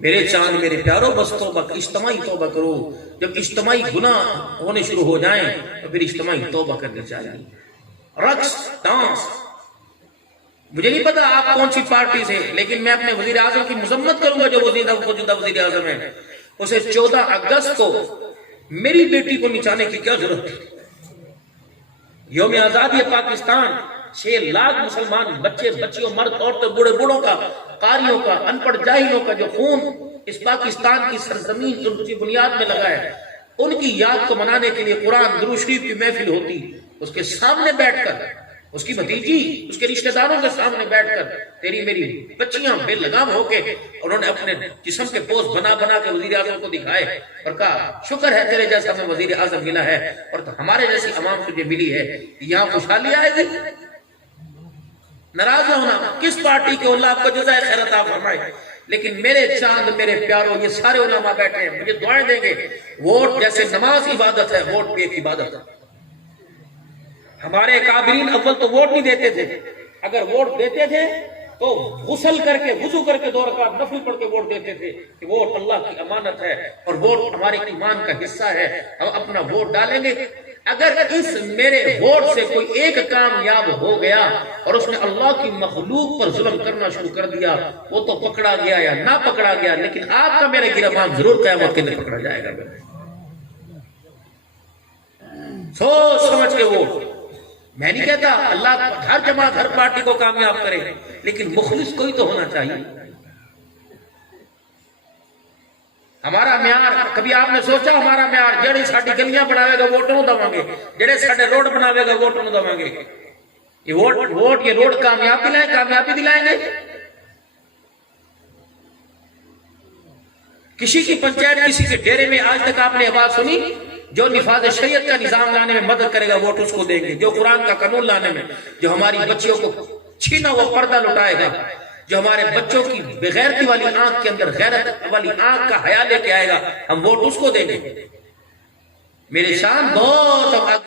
میرے چاند میرے پیاروں بس توبہ اجتماعی توبہ کرو. جب اجتماعی گناہ ہونے شروع ہو جائیں تو پھر اجتماعی توبہ کرنی چاہیے. رقص ڈانس، مجھے نہیں پتا آپ کون سی پارٹی سے، لیکن میں اپنے وزیر اعظم کی مذمت کروں گا جو موجودہ وزیر اعظم ہے. اسے 14 اگست کو میری بیٹی کو نچانے کی کیا ضرورت تھی؟ یوم آزادی پاکستان 6 لاکھ مسلمان بچے بچیوں مرد عورتوں بوڑھے بوڑھوں کا، قاریوں کا، ان پڑھ جاہلوں کا جو خون اس پاکستان کی سرزمین کی بنیاد میں لگا ہے، ان کی یاد کو منانے کے لیے قرآن درود شریف کی محفل ہوتی. اس کے سامنے بیٹھ کر، اس کی بھتیجی اس کے رشتہ داروں کے سامنے بیٹھ کر تیری میری بچیاں بے لگام ہو کے انہوں نے اپنے جسم کے پوز بنا بنا کے وزیر اعظم کو دکھائے اور کہا شکر ہے تیرے جیسا ہمیں وزیر اعظم ملا ہے اور ہمارے جیسی عوام تجھے ملی ہے. یہاں خوشحالی آئے گی؟ ناراض نہ ہونا. کس پارٹی کے اللہ آپ کو جزائے خیر عطا فرمائے. لیکن میرے چاند میرے پیاروں یہ سارے علماء بیٹھے ہیں مجھے دعائیں دیں گے. ووٹ جیسے نماز عبادت ہے، ووٹ بھی ایک عبادت ہے. ہمارے کابرین اول تو ووٹ نہیں دیتے تھے، اگر ووٹ دیتے تھے تو غسل کر کے وضو کر کے 2 رکعت نفل پڑھ کے ووٹ دیتے تھے کہ ووٹ اللہ کی امانت ہے اور ووٹ ہمارے ایمان کا حصہ ہے، ہم اپنا ووٹ ڈالیں گے. اگر اس میرے ووٹ سے کوئی ایک کامیاب ہو گیا اور اس نے اللہ کی مخلوق پر ظلم کرنا شروع کر دیا، وہ تو پکڑا گیا یا نہ پکڑا گیا، لیکن آپ کا میرا گربان ضرور قیامت کے دن پکڑا جائے گا. سوچ سمجھ کے ووٹ. میں نہیں کہتا اللہ ہر جماعت ہر پارٹی کو کامیاب کرے، لیکن مخلص کوئی تو ہونا چاہیے. ہمارا معیار کبھی آپ نے سوچا ہمارا معیار جڑے ساڈی گلیاں بناوے گا ووٹ نوں دواں گے، جڑے ساڈے روڈ بناوے گا ووٹ نوں دواں گے. یہ ووٹ یہ روڈ کامیابی دلائیں گے. کسی کی پنچایت کسی کے ڈیرے میں آج تک آپ نے آواز سنی؟ جو نفاذ شریعت کا نظام لانے میں مدد کرے گا ووٹ اس کو دیں گے. جو قرآن کا قانون لانے میں، جو ہماری بچیوں کو چھینا وہ پردہ لٹائے گا، جو ہمارے بچوں کی بغیرتی والی آنکھ کے اندر غیرت والی آنکھ کا حیا لے کے آئے گا، ہم ووٹ اس کو دیں گے. میرے شان بہت